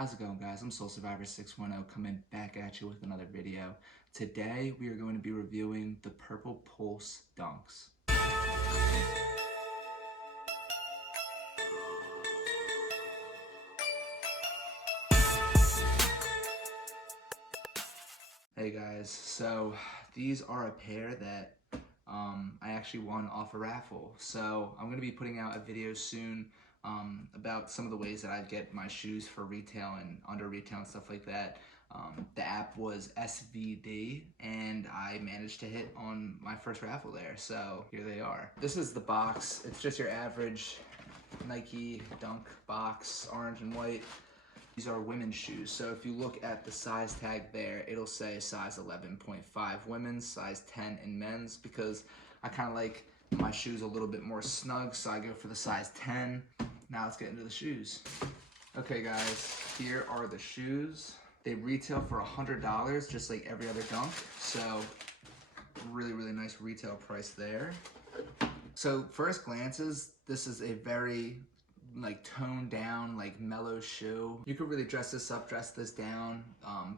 How's it going, guys? I'm Soul Survivor 610 coming back at you with another video. Today we are going to be reviewing the Purple Pulse Dunks. Hey guys, so these are a pair that I actually won off a raffle. So I'm going to be putting out a video soon about some of the ways that I get my shoes for retail and under retail and stuff like that. The app was SVD and I managed to hit on my first raffle there. So here they are. This is the box. It's just your average Nike Dunk box, orange and white. These are women's shoes. So if you look at the size tag there, it'll say size 11.5 women's, size 10 in men's, because I kind of like my shoes a little bit more snug, so I go for the size 10. Now let's get into the shoes. Okay guys, here are the shoes. They retail for $100, just like every other Dunk. So really, really nice retail price there. So first glances, this is a very toned down, mellow shoe. You could really dress this up, dress this down,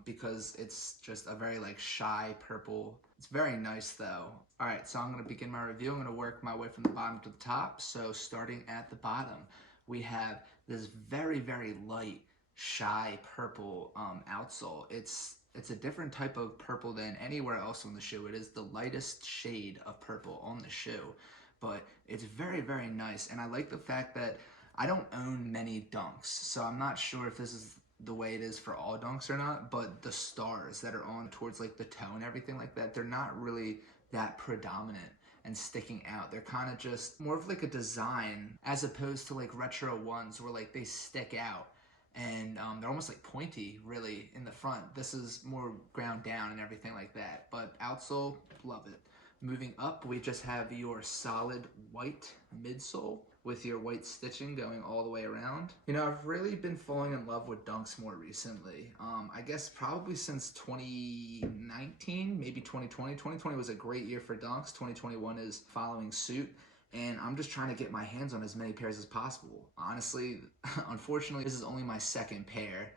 because it's just a very shy purple. It's very nice though. All right, so I'm gonna begin my review. I'm gonna work my way from the bottom to the top. So starting at the bottom, we have this very, very light, shy purple outsole. It's a different type of purple than anywhere else on the shoe. It is the lightest shade of purple on the shoe, but it's very, very nice. And I like the fact that I don't own many Dunks, so I'm not sure if this is the way it is for all Dunks or not, but the stars that are on towards the toe and everything like that, they're not really that predominant and sticking out. They're kind of just more of a design as opposed to retro ones where they stick out and they're almost pointy really in the front. This is more ground down and everything like that, but outsole, love it. Moving up, we just have your solid white midsole with your white stitching going all the way around. You know, I've really been falling in love with Dunks more recently. I guess probably since 2019, maybe 2020. 2020 was a great year for Dunks. 2021 is following suit. And I'm just trying to get my hands on as many pairs as possible. Honestly, unfortunately, this is only my second pair.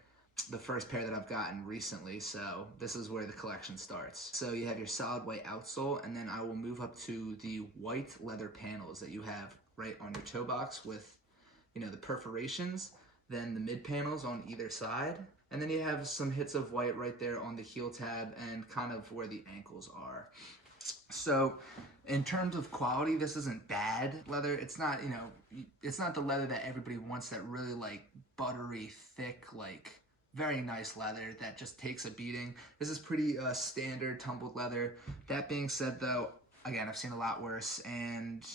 The first pair that I've gotten recently, so this is where the collection starts. So you have your solid white outsole, and then I will move up to the white leather panels that you have right on your toe box with, the perforations, then the mid panels on either side, and then you have some hits of white right there on the heel tab and kind of where the ankles are. So in terms of quality, this isn't bad leather. It's not, it's not the leather that everybody wants, that really buttery, thick, very nice leather that just takes a beating. This is pretty standard tumbled leather. That being said though, again, I've seen a lot worse and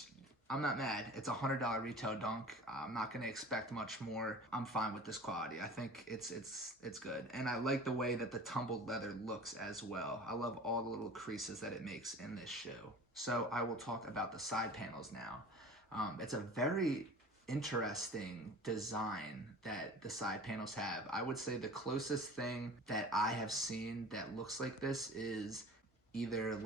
I'm not mad. It's a $100 retail Dunk. I'm not gonna expect much more. I'm fine with this quality. I think it's good. And I like the way that the tumbled leather looks as well. I love all the little creases that it makes in this shoe. So I will talk about the side panels now. It's a very interesting design that the side panels have. I would say the closest thing that I have seen that looks like this is either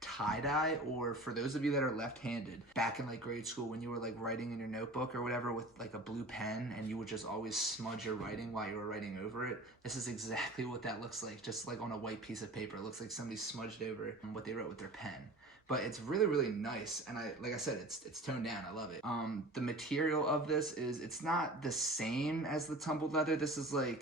tie-dye, or for those of you that are left-handed, back in grade school when you were writing in your notebook or whatever with a blue pen and you would just always smudge your writing while you were writing over it. This is exactly what that looks like, just on a white piece of paper. It looks like somebody smudged over what they wrote with their pen. But it's really, really nice, and like I said, it's toned down. I love it. The material of this is, it's not the same as the tumbled leather. This is a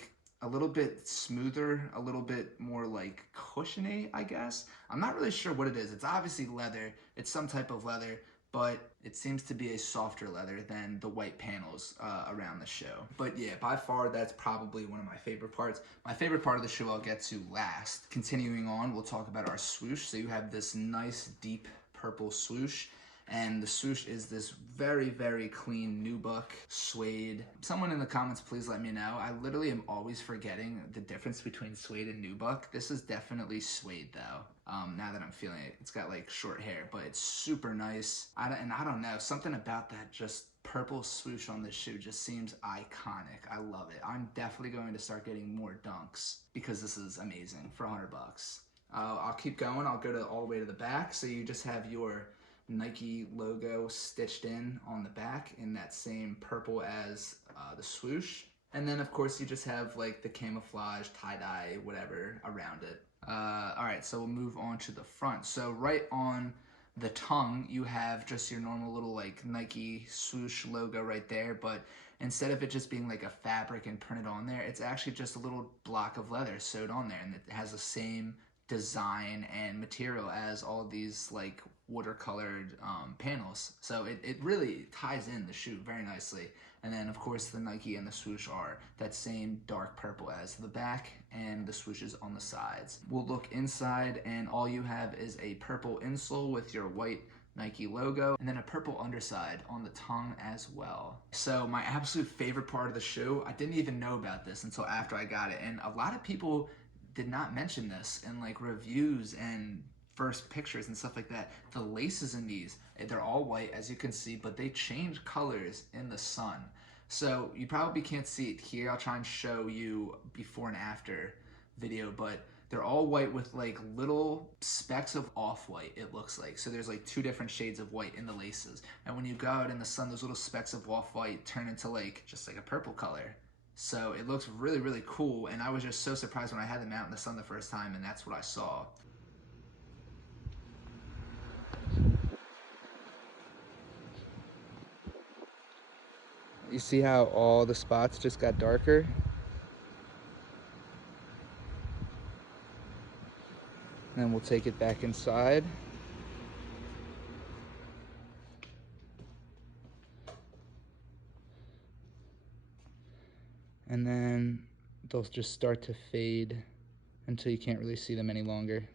little bit smoother, a little bit more cushiony, I guess. I'm not really sure what it is. It's obviously leather. It's some type of leather, but it seems to be a softer leather than the white panels around the shoe. But yeah, by far, that's probably one of my favorite parts. My favorite part of the shoe I'll get to last. Continuing on, we'll talk about our swoosh. So you have this nice deep purple swoosh. And the swoosh is this very, very clean nubuck suede. Someone in the comments, please let me know. I literally am always forgetting the difference between suede and nubuck. This is definitely suede though. Now that I'm feeling it, it's got short hair, but it's super nice. I don't know, something about that just purple swoosh on this shoe just seems iconic. I love it. I'm definitely going to start getting more Dunks because this is amazing for $100. I'll keep going. I'll go all the way to the back. So you just have your Nike logo stitched in on the back in that same purple as the swoosh. And then of course you just have like the camouflage, tie-dye, whatever around it. All right, so we'll move on to the front. So right on the tongue, you have just your normal little like Nike swoosh logo right there, but instead of it just being like a fabric and printed on there, it's actually just a little block of leather sewed on there, and it has the same design and material as all these like watercolored panels. So it really ties in the shoe very nicely. And then of course the Nike and the swoosh are that same dark purple as the back, and the swooshes on the sides. We'll look inside, and all you have is a purple insole with your white Nike logo, and then a purple underside on the tongue as well. So my absolute favorite part of the shoe, I didn't even know about this until after I got it, and a lot of people did not mention this in like reviews and first pictures and stuff like that. The laces in these, they're all white as you can see, but they change colors in the sun. So you probably can't see it here. I'll try and show you before and after video, but they're all white with like little specks of off-white, it looks like. So there's like two different shades of white in the laces. And when you go out in the sun, those little specks of off-white turn into like just like a purple color. So it looks really, really cool. And I was just so surprised when I had them out in the sun the first time, and that's what I saw. You see how all the spots just got darker? And then we'll take it back inside. And then they'll just start to fade until you can't really see them any longer.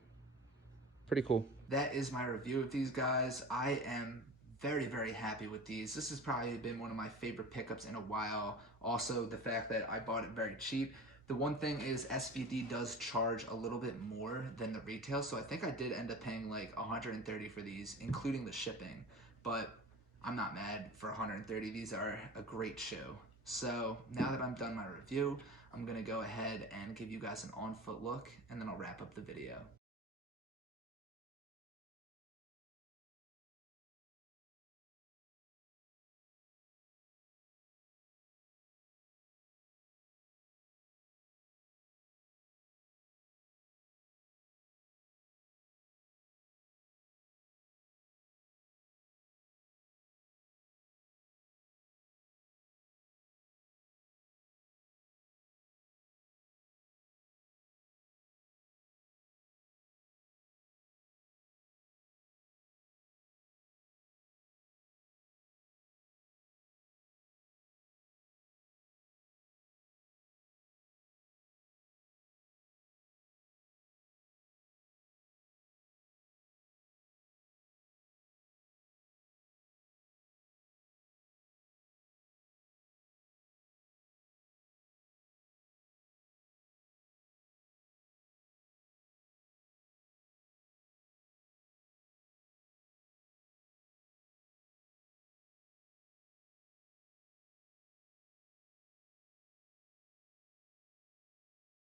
Pretty cool. That is my review of these guys. I am very, very happy with these. This has probably been one of my favorite pickups in a while. Also, the fact that I bought it very cheap. The one thing is SVD does charge a little bit more than the retail, so I think I did end up paying like $130 for these, including the shipping. But I'm not mad for $130. These are a great shoe. So now that I'm done my review, I'm gonna go ahead and give you guys an on-foot look, and then I'll wrap up the video.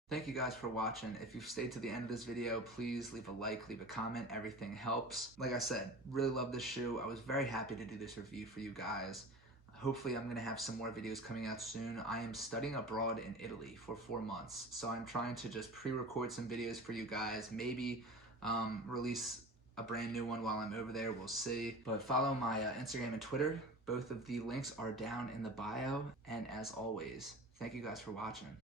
Thank you guys for watching. If you've stayed to the end of this video, please leave a like, leave a comment. Everything helps. Like I said, really love this shoe. I was very happy to do this review for you guys. Hopefully I'm gonna have some more videos coming out soon. I am studying abroad in Italy for 4 months, so I'm trying to just pre-record some videos for you guys, maybe release a brand new one while I'm over there, we'll see. But follow my Instagram and Twitter. Both of the links are down in the bio, and as always, thank you guys for watching.